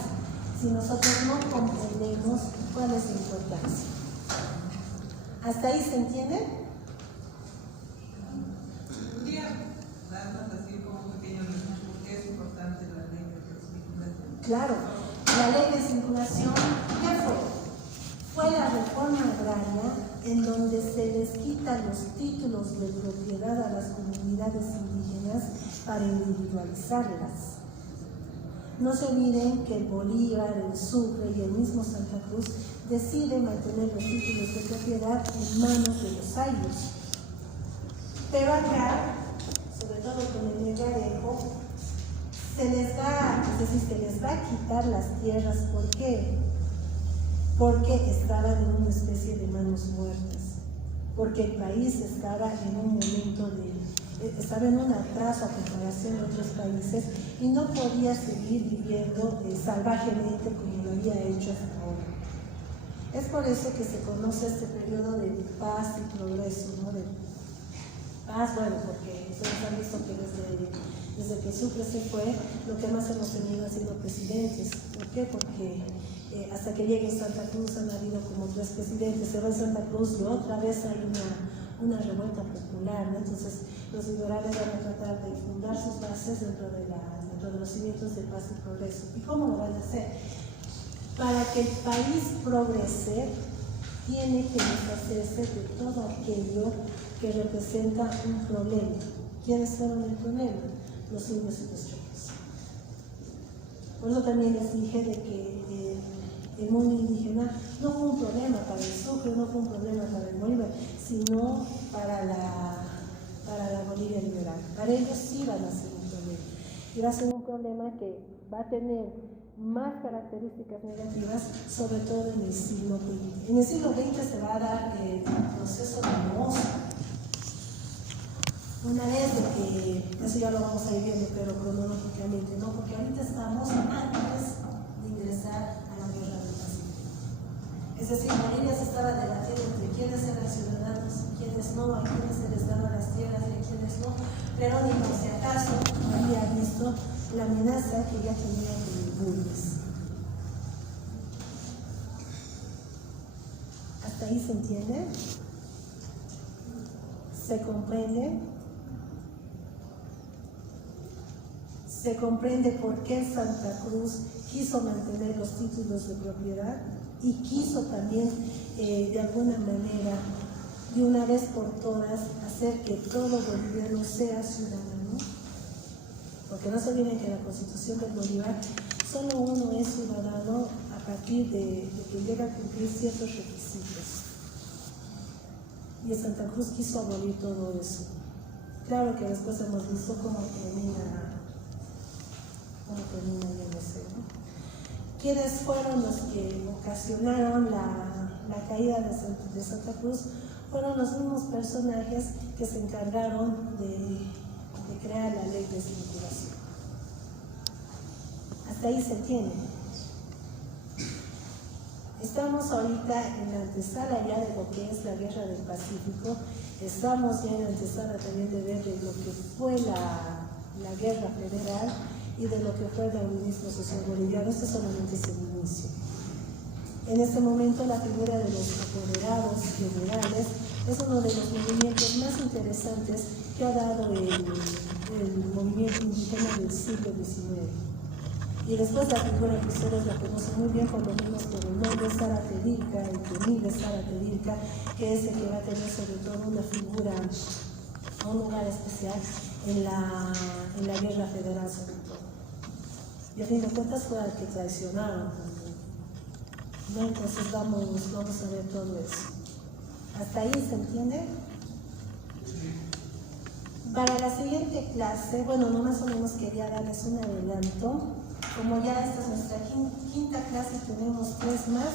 si nosotros no comprendemos cuál es la importancia. ¿Hasta ahí se entiende? ¿Podría darnos así como un pequeño resumen por qué es importante la ley de circulación? Claro, la ley de circulación, ¿qué fue? Fue la reforma agraria en donde se les quita los títulos de propiedad a las comunidades indígenas para individualizarlas. No se olviden que el Bolívar, el Sucre y el mismo Santa Cruz deciden mantener los títulos de propiedad en manos de los ayllus. Pero acá, sobre todo con el Melgarejo, se les va a quitar las tierras. ¿Por qué? Porque estaban en una especie de manos muertas, porque el país estaba en un momento estaba en un atraso a comparación de otros países y no podía seguir viviendo salvajemente como lo había hecho hasta ahora. Es por eso que se conoce este periodo de paz y progreso, ¿no? De paz, bueno, porque ustedes han visto que desde que Sucre se fue, lo que más hemos tenido han sido presidentes. ¿Por qué? Porque hasta que llegue Santa Cruz han habido como 3 presidentes, se va en Santa Cruz y otra vez hay una revuelta popular, ¿no? Entonces los liberales van a tratar de fundar sus bases dentro de los cimientos de paz y progreso. ¿Y cómo lo van a hacer? Para que el país progrese, tiene que deshacerse de todo aquello que representa un problema. ¿Quiénes fueron el problema? Los indios y los chocos. Por eso también les dije de que el mundo indígena no fue un problema para el Sucre, no fue un problema para el Bolívar, sino para la Bolivia liberal. Para ellos sí van a ser un problema. Y va a ser un problema que va a tener más características negativas, sobre todo en el siglo XX. En el siglo XX se va a dar el proceso de Mosca. Una vez de que, eso ya lo vamos a ir viendo, pero cronológicamente, ¿no? Porque ahorita estamos antes de ingresar a la Guerra del Pacífico. Es decir, Bolivia se estaba debatiendo entre quiénes eran ciudadanos y quiénes no, a quiénes se les daban las tierras y a quiénes no, pero ni por si acaso había visto la amenaza que ya tenía con el Bulnes. ¿Hasta ahí se entiende? ¿Se comprende? Se comprende por qué Santa Cruz quiso mantener los títulos de propiedad y quiso también, de alguna manera, de una vez por todas, hacer que todo boliviano sea ciudadano. Porque no se olviden que en la Constitución del Bolívar solo uno es ciudadano a partir de que llega a cumplir ciertos requisitos. Y Santa Cruz quiso abolir todo eso. Claro que después hemos visto cómo termina INC, ¿no? ¿Quiénes fueron los que ocasionaron la caída de Santa Cruz? Fueron los mismos personajes que se encargaron de crear la ley de circulación. Hasta ahí se entiende. Estamos ahorita en la antesala ya de lo que es la Guerra del Pacífico. Estamos ya en la antesala también de ver de lo que fue la Guerra Federal y de lo que fue el darwinismo social boliviano. Esto solamente es el inicio. En este momento la figura de los apoderados generales es uno de los movimientos más interesantes que ha dado el movimiento indígena del siglo XIX. Y después la figura que ustedes la conocen muy bien, por lo menos por el nombre Zárate Dirca, el temible Zárate Dirca, que es el que va a tener sobre todo una figura, un lugar especial en la Guerra Federal sobre todo. Y a fin de cuentas fue al que traicionaron también. ¿No? Entonces vamos a ver todo eso. ¿Hasta ahí se entiende? Para la siguiente clase, bueno, no más o menos quería darles un adelanto. Como ya esta es nuestra quinta clase, tenemos 3 más.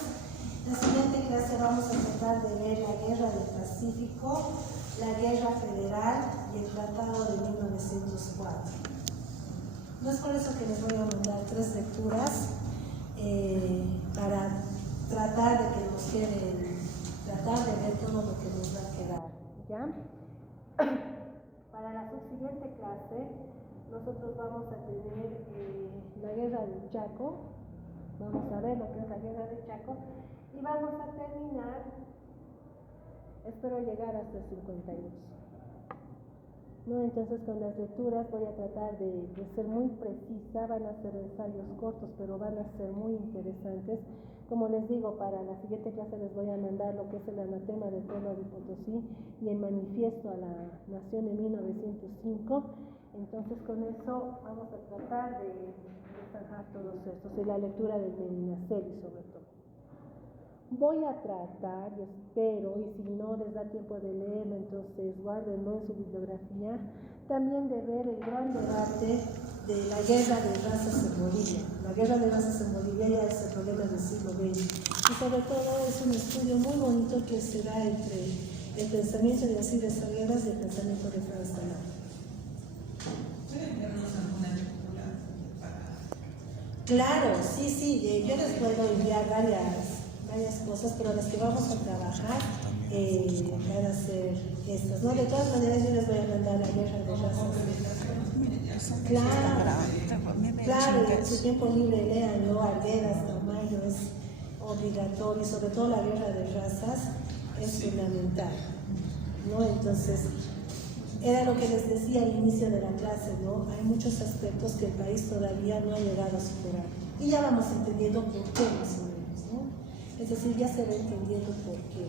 En la siguiente clase vamos a tratar de ver la Guerra del Pacífico, la Guerra Federal y el Tratado de 1904. No es por eso que les voy a mandar 3 lecturas para tratar de que nos quede, tratar de ver todo lo que nos va a quedar, ¿ya? Para la subsiguiente clase, nosotros vamos a tener la Guerra del Chaco, vamos a ver lo que es la Guerra del Chaco, y vamos a terminar, espero llegar hasta el 52. ¿No? Entonces con las lecturas voy a tratar de ser muy precisa, van a ser ensayos cortos, pero van a ser muy interesantes. Como les digo, para la siguiente clase les voy a mandar lo que es el anatema del pueblo de Potosí y el manifiesto a la nación de 1905. Entonces con eso vamos a tratar de zanjar todos estos y la lectura del Medinaceli sobre todo. Voy a tratar, y espero, y si no les da tiempo de leerlo, entonces guárdenlo en su bibliografía, también de ver el gran debate de la guerra de razas en Bolivia. La guerra de razas en Bolivia ya es el problema del siglo XX. Y sobre todo es un estudio muy bonito que se da entre el pensamiento de Alcides Sargueras y el pensamiento de Franz Fanon. ¿Pueden vernos alguna lectura para...? Claro, sí, yo les puedo enviar varias cosas, pero las que vamos a trabajar van a ser estas, ¿no? De todas maneras yo les voy a mandar la guerra de razas. Claro, y en su tiempo libre léanlo, Arguedas, Tamayo, es obligatorio, y sobre todo la guerra de razas es fundamental, ¿no? Entonces, era lo que les decía al inicio de la clase, ¿no? Hay muchos aspectos que el país todavía no ha llegado a superar. Y ya vamos entendiendo por qué más o menos, ¿no? Es decir, ya se va entendiendo por qué.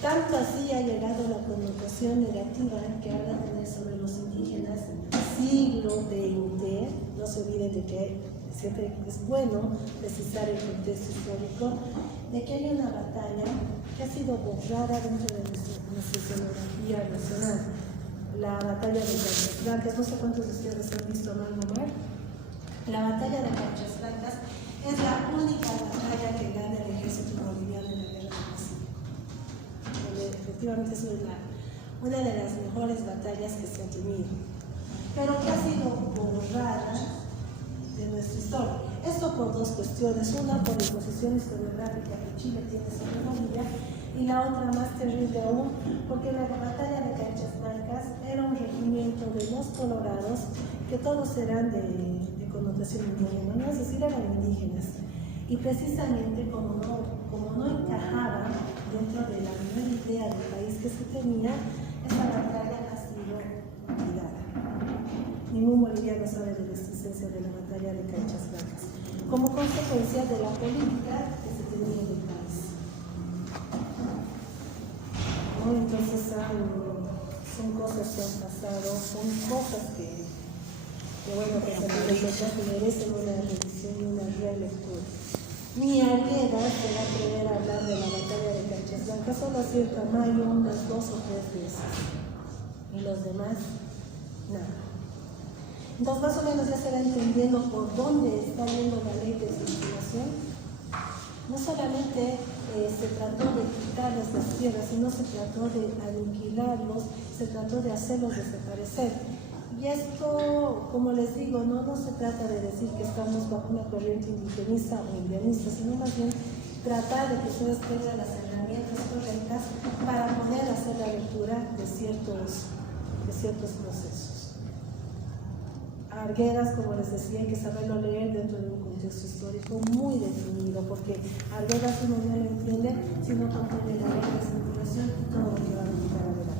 Tanto así ha llegado la connotación negativa que van a tener sobre los indígenas siglo XX. No se olviden de que siempre es bueno precisar el contexto histórico, de que hay una batalla que ha sido borrada dentro de nuestra escenografía nacional. La batalla de Canchas Blancas, no sé cuántos de ustedes han visto a Mar. La batalla de Canchas Blancas es la única batalla que gana el ejército boliviano en la Guerra del Pacífico. Efectivamente es una de las mejores batallas que se ha tenido, pero que ha sido borrada de nuestra historia. Esto por 2 cuestiones: una, por la imposición historiográfica que Chile tiene sobre Bolivia, y la otra, más terrible aún, porque la batalla de Canchas Blancas era un regimiento de los colorados que todos eran de connotación indígena, ¿no? Es decir, eran indígenas. Y precisamente como no encajaban dentro de la nueva idea del país que se tenía, esa batalla ha sido olvidada. Ningún boliviano sabe de la existencia de la batalla de Canchas Blancas, como consecuencia de la política que se tenía en el país, ¿no? Entonces son cosas que han pasado, son cosas que bueno, que merecen una revisión y una relectura. Ni Arguedas se va a atrever a hablar de la batalla de Canchas Blancas, solo hacía el Tamayo unas 2 o 3 veces. Y los demás, nada. Entonces, más o menos ya se va entendiendo por dónde está yendo la ley de circulación. No solamente se trató de quitarles las tierras, sino se trató de aniquilarlos, se trató de hacerlos desaparecer. Y esto, como les digo, no se trata de decir que estamos bajo una corriente indigenista o indianista, sino más bien tratar de que ustedes tengan las herramientas correctas para poder hacer la lectura de ciertos procesos. Arguedas, como les decía, hay que saberlo leer dentro de un contexto histórico muy definido, porque Arguedas uno no lo entiende si no comprende la ley de circulación y todo lo que va a implicar adelante.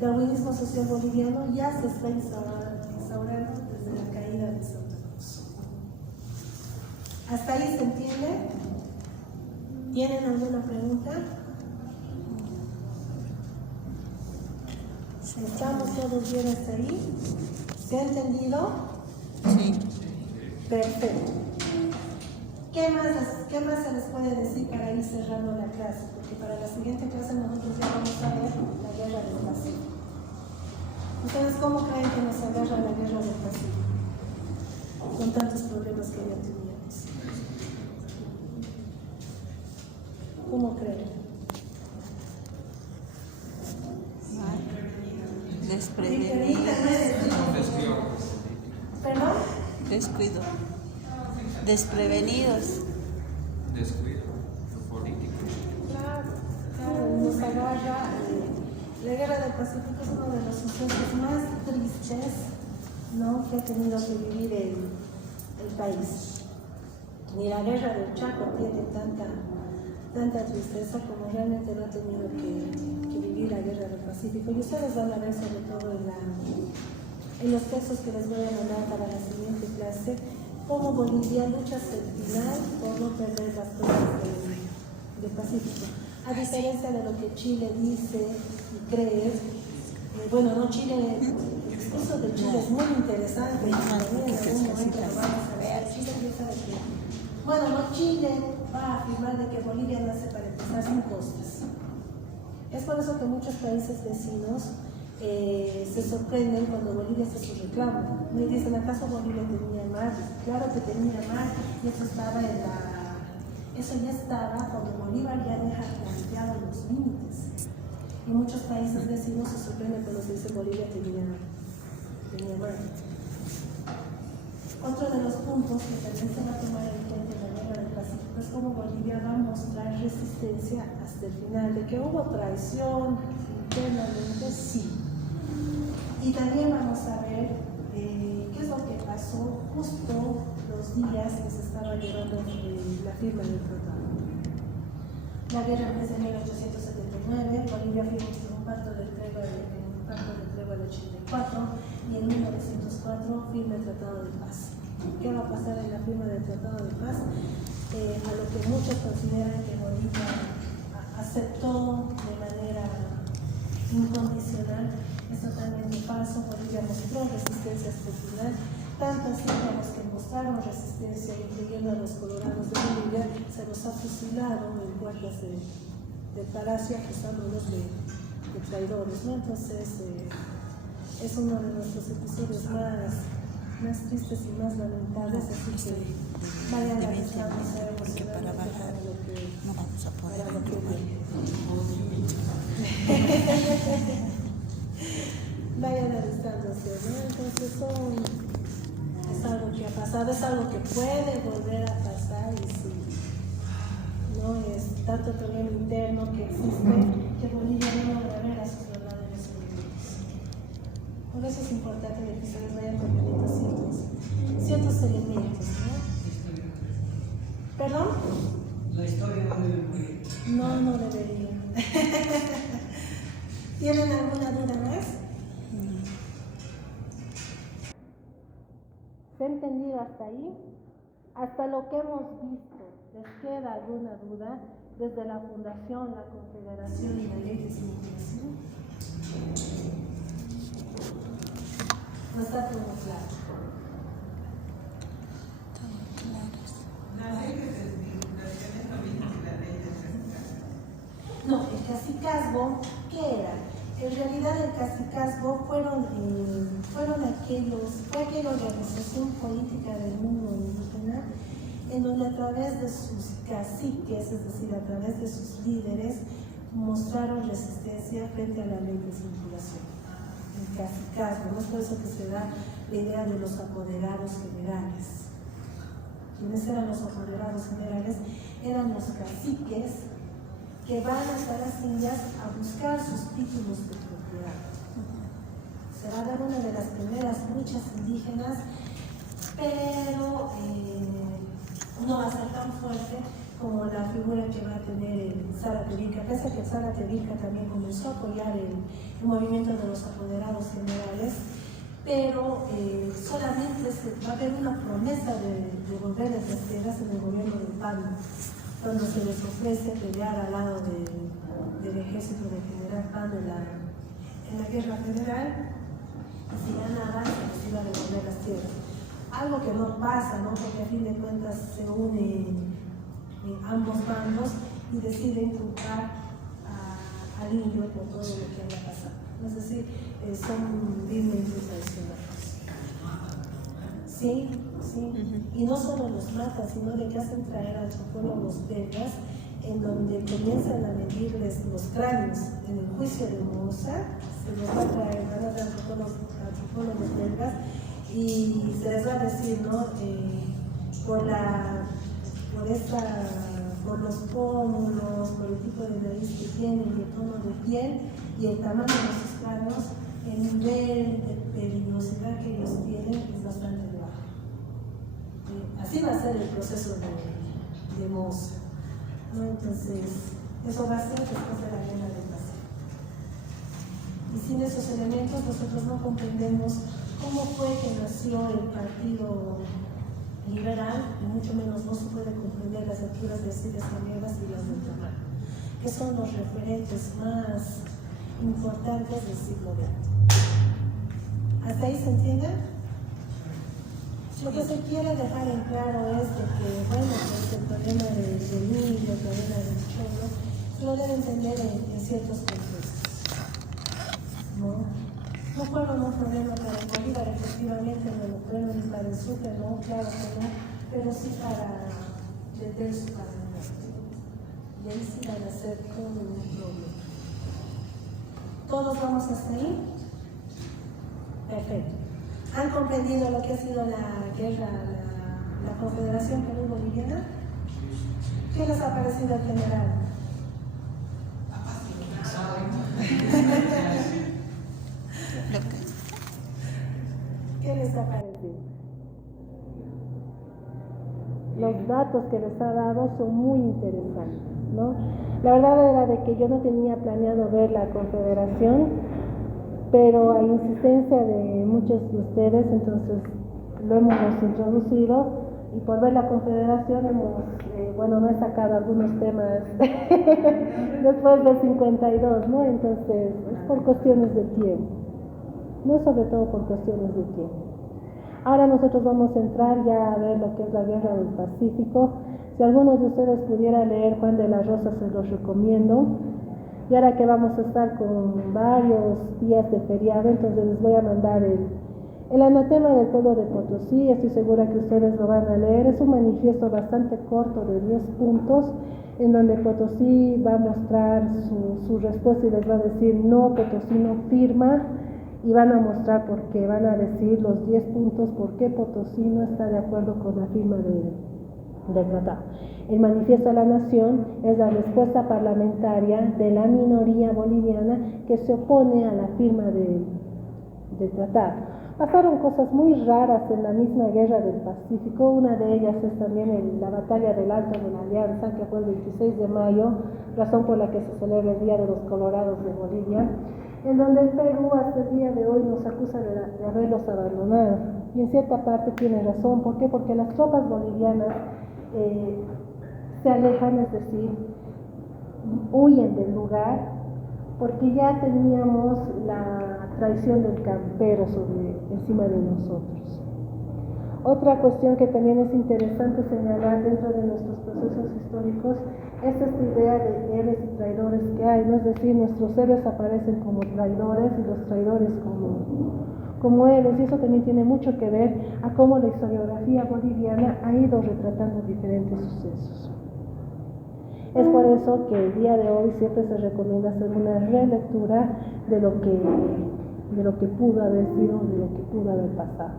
Darwinismo social boliviano ya se está instaurando desde la caída de Santa Cruz. ¿Hasta ahí se entiende? ¿Tienen alguna pregunta? ¿Estamos todos bien hasta ahí? ¿Se ha entendido? Sí. Perfecto. ¿Qué más se les puede decir para ir cerrando la clase? Porque para la siguiente clase nosotros ya vamos a ver la Guerra del Pacífico. ¿Ustedes cómo creen que nos agarra la Guerra del Pacífico? Con tantos problemas que ya teníamos. ¿Cómo creen? Desprevenidos. ¿Perdón? Descuido. Desprevenidos. Descuido político. Claro, nos agarra. La guerra del Pacífico es uno de los sucesos más tristes, ¿no?, que ha tenido que vivir el país. Ni la guerra del Chaco tiene tanta tristeza como realmente lo ha tenido que vivir la guerra del Pacífico. Y ustedes van a ver, sobre todo en los textos que les voy a mandar para la siguiente clase, cómo Bolivia lucha hasta el final por no perder las costas del Pacífico. A diferencia de lo que Chile dice y cree, bueno, no, Chile, el discurso de Chile es muy interesante, y también en algún momento lo vamos a ver. Chile piensa de que, bueno, no, Chile va a afirmar de que Bolivia nace para empezar sin costas. Es por eso que muchos países vecinos se sorprenden cuando Bolivia hace su reclamo. Me dicen, ¿acaso Bolivia tenía mar? Claro que tenía mar, y eso estaba eso ya estaba cuando Bolívar ya deja planteados los límites. Y muchos países vecinos se sorprenden cuando se dice Bolivia tenía mar. Otro de los puntos que también se va a tomar en cuenta en la guerra del Pacífico es cómo Bolivia va a mostrar resistencia hasta el final. De que hubo traición internamente, sí. Y también vamos a ver qué es lo que pasó justo los días que se estaba llevando la firma del tratado. La guerra empezó en 1879, Bolivia firmó un pacto de tregua del 84 y en 1904 firma el Tratado de Paz. ¿Qué va a pasar en la firma del Tratado de Paz? A lo que muchos consideran que Bolivia aceptó de manera incondicional, es totalmente falso. Bolivia mostró resistencia hasta el final, tanto así que a los que mostraron resistencia, incluyendo a los colorados de Bolivia, se los ha fusilado en puertas del palacio, acusándolos de traidores, ¿no? Entonces, es uno de nuestros episodios más tristes y más lamentables, así que vayan a descansar, porque para bajar no vamos a poder vayan a distancia, ¿no? Entonces es algo que ha pasado, es algo que puede volver a pasar, y sí, no es tanto problema interno que existe que Bolivia no logra ver a sus verdaderos enemigos. Por eso es importante que ustedes vayan comprendiendo ciertos elementos, ¿no? ¿Perdón? La historia no debe morir. No debería. ¿Tienen alguna duda más? ¿Se ha entendido hasta ahí? Hasta lo que hemos visto, ¿les queda alguna duda desde la fundación, la confederación y la ley de simulación? No está todo claro. La ley de desvinculación es lo mismo que la ley de cacicazgo. No, el cacicazgo, ¿qué era? En realidad el cacicazgo fue aquella organización política del mundo indígena en donde a través de sus caciques, es decir, a través de sus líderes, mostraron resistencia frente a la ley de circulación. El cacicazgo, no es por eso que se da la idea de los apoderados generales. ¿Quiénes eran los apoderados generales? Eran los caciques que van hasta las Indias a buscar sus títulos de propiedad. Se va a dar una de las primeras luchas indígenas, pero no va a ser tan fuerte como la figura que va a tener el Zárate Vilca, pese a que el Zárate Vilca también comenzó a apoyar el movimiento de los apoderados generales, pero solamente va a haber una promesa de devolver las tierras en el gobierno del PAN, cuando se les ofrece pelear al lado del ejército del general Pan en la guerra federal, y si ganaba se les iba a devolver las tierras. Algo que no pasa, ¿no? Porque a fin de cuentas se unen ambos bandos y deciden culpar al indio por todo lo que haya pasado. Es decir, son vilmente traicionados. Sí. Y no solo los matan, sino de que hacen traer a su pueblo los belgas, en donde comienzan a medirles los cráneos en el juicio de Moza. Se los va a traer, van a dar antropólogos belgas y se les va a decir, ¿no? Por los pómulos, por el tipo de nariz que tienen y el tono de piel y el tamaño de sus cráneos, el nivel de peligrosidad que ellos tienen es bastante bajo. Así va a ser el proceso de Moza, ¿no? Entonces, eso va a ser después de la guerra del Pacífico. Y sin esos elementos nosotros no comprendemos cómo fue que nació el Partido Liberal, y mucho menos no se puede comprender las lecturas de Alcides Vanegas y las de Tamar, que son los referentes más importantes del siglo XX. ¿Hasta ahí se entiende? Lo que se quiere dejar en claro es de que, bueno, pues el problema del niño, el problema del cholo, se lo debe entender en ciertos contextos, ¿no? No fueron un problema para el Bolívar, efectivamente, no lo fueron ni para el Sucre, no, claro que no, pero sí para meter su carrera. Y ahí sí van a ser todo un problema. ¿Todos vamos hasta ahí? Perfecto. ¿Han comprendido lo que ha sido la guerra, la Confederación Perú-Boliviana? ¿Qué les ha parecido el general? ¿Qué les ha parecido? Los datos que les ha dado son muy interesantes, ¿no? La verdad era de que yo no tenía planeado ver la Confederación, pero a insistencia de muchos de ustedes, entonces lo hemos introducido, y por ver la Confederación no he sacado algunos temas después del 52, ¿no? Entonces es por cuestiones de tiempo, no sobre todo por cuestiones de tiempo. Ahora nosotros vamos a entrar ya a ver lo que es la Guerra del Pacífico. Si alguno de ustedes pudiera leer Juan de la Rosa, se los recomiendo. Y ahora que vamos a estar con varios días de feriado, entonces les voy a mandar el anatema del pueblo de Potosí. Estoy segura que ustedes lo van a leer. Es un manifiesto bastante corto de 10 puntos, en donde Potosí va a mostrar su respuesta y les va a decir no, Potosí no firma, y van a mostrar por qué, van a decir los 10 puntos por qué Potosí no está de acuerdo con la firma del tratado. El manifiesto de la nación es la respuesta parlamentaria de la minoría boliviana que se opone a la firma del tratado. Pasaron cosas muy raras en la misma guerra del Pacífico. Una de ellas es también la batalla del Alto de la Alianza, que fue el 26 de mayo, razón por la que se celebra el Día de los Colorados de Bolivia, en donde el Perú hasta el día de hoy nos acusa de haberlos abandonado. Y en cierta parte tiene razón. ¿Por qué? Porque las tropas bolivianas se alejan, es decir, huyen del lugar, porque ya teníamos la traición del campero encima de nosotros. Otra cuestión que también es interesante señalar dentro de nuestros procesos históricos es esta idea de héroes y traidores que hay, ¿no? Es decir, nuestros héroes aparecen como traidores y los traidores como héroes, y eso también tiene mucho que ver a cómo la historiografía boliviana ha ido retratando diferentes sucesos. Es por eso que el día de hoy siempre se recomienda hacer una relectura de lo que pudo haber sido, de lo que pudo haber pasado.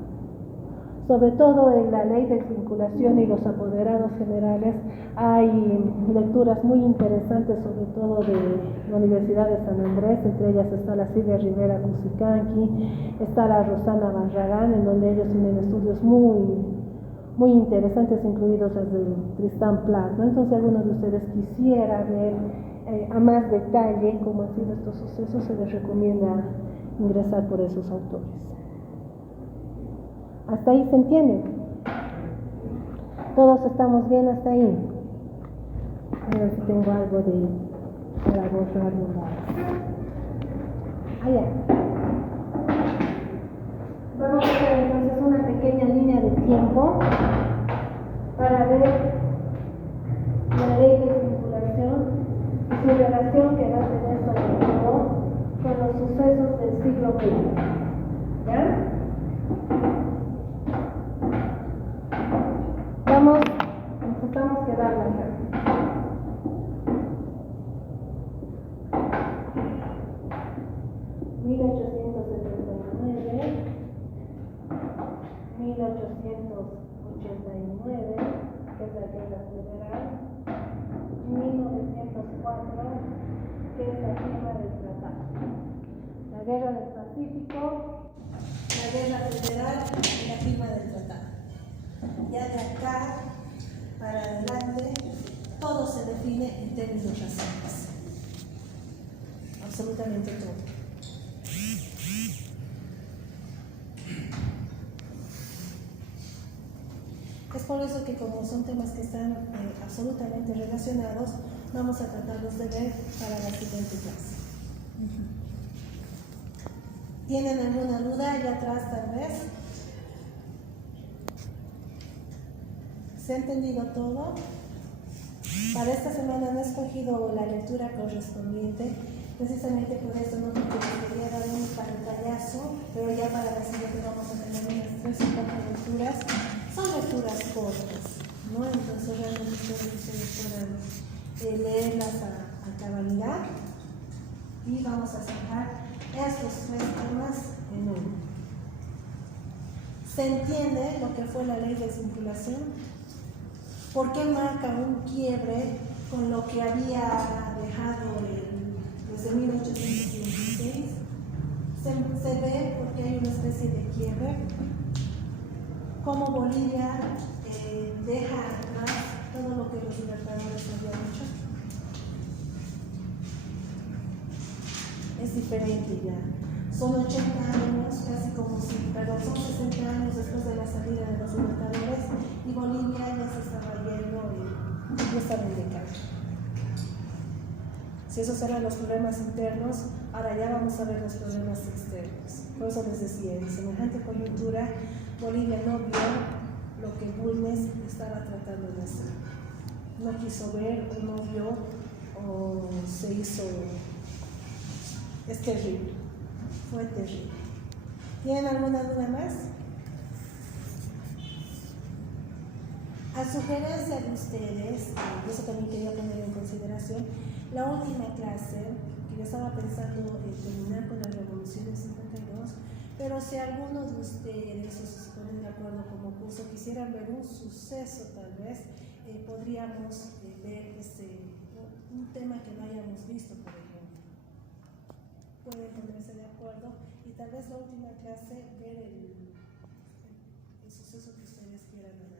Sobre todo en la ley de vinculación y los apoderados generales hay lecturas muy interesantes, sobre todo de la Universidad de San Andrés. Entre ellas está la Silvia Rivera Cusicanqui, está la Rosana Barragán, en donde ellos tienen estudios muy interesantes, incluidos las del Tristán Plat, ¿no? Entonces, si alguno de ustedes quisiera ver a más detalle cómo han sido estos sucesos, se les recomienda ingresar por esos autores. ¿Hasta ahí se entiende? ¿Todos estamos bien hasta ahí? A ver si tengo algo para borrarlo más. Allá. Vamos a hacer entonces una pequeña línea de tiempo para ver la ley de vinculación y su relación que va a tener sobre todo con los sucesos del siglo XX. ¿Ya? Necesitamos quedarla acá. 1904, que es la firma del tratado. La guerra del Pacífico, la guerra federal y la firma del tratado. Ya de acá para adelante, todo se define en términos raciales. Absolutamente todo. Es por eso que como son temas que están absolutamente relacionados, vamos a tratarlos de ver para la siguiente clase. ¿Tienen alguna duda allá atrás tal vez? ¿Se ha entendido todo? Para esta semana no he escogido la lectura correspondiente, precisamente por eso no porque les quería dar un pantallazo, pero ya para la siguiente vamos a tener unas 3 o 4 lecturas. Son lecturas cortas, ¿no? Entonces realmente espero que ustedes puedan leerlas a cabalidad y vamos a sacar estos 3 temas en uno. ¿Se entiende lo que fue la ley de desvinculación? ¿Por qué marca un quiebre con lo que había dejado desde 1816? Se ve porque hay una especie de quiebre. Cómo Bolivia deja atrás todo lo que los libertadores habían hecho. Es diferente ya. Son 80 años, casi como si, perdón, son 60 años después de la salida de los libertadores y Bolivia ya se estaba yendo y ya estaba en decadencia. Si esos eran los problemas internos, ahora ya vamos a ver los problemas externos. Por eso les decía, en semejante coyuntura, Bolivia no vio lo que Bulnes estaba tratando de hacer. No quiso ver o no vio o se hizo. Es terrible, fue terrible. ¿Tienen alguna duda más? A sugerencia de ustedes, eso también quería poner en consideración, la última clase, que yo estaba pensando en terminar con la Revolución del 52, pero si alguno de ustedes, o si se ponen de acuerdo como curso, quisieran ver un suceso tal vez, podríamos ver un tema que no hayamos visto, por ejemplo. Pueden ponerse de acuerdo y tal vez la última clase ver el suceso que ustedes quieran ver.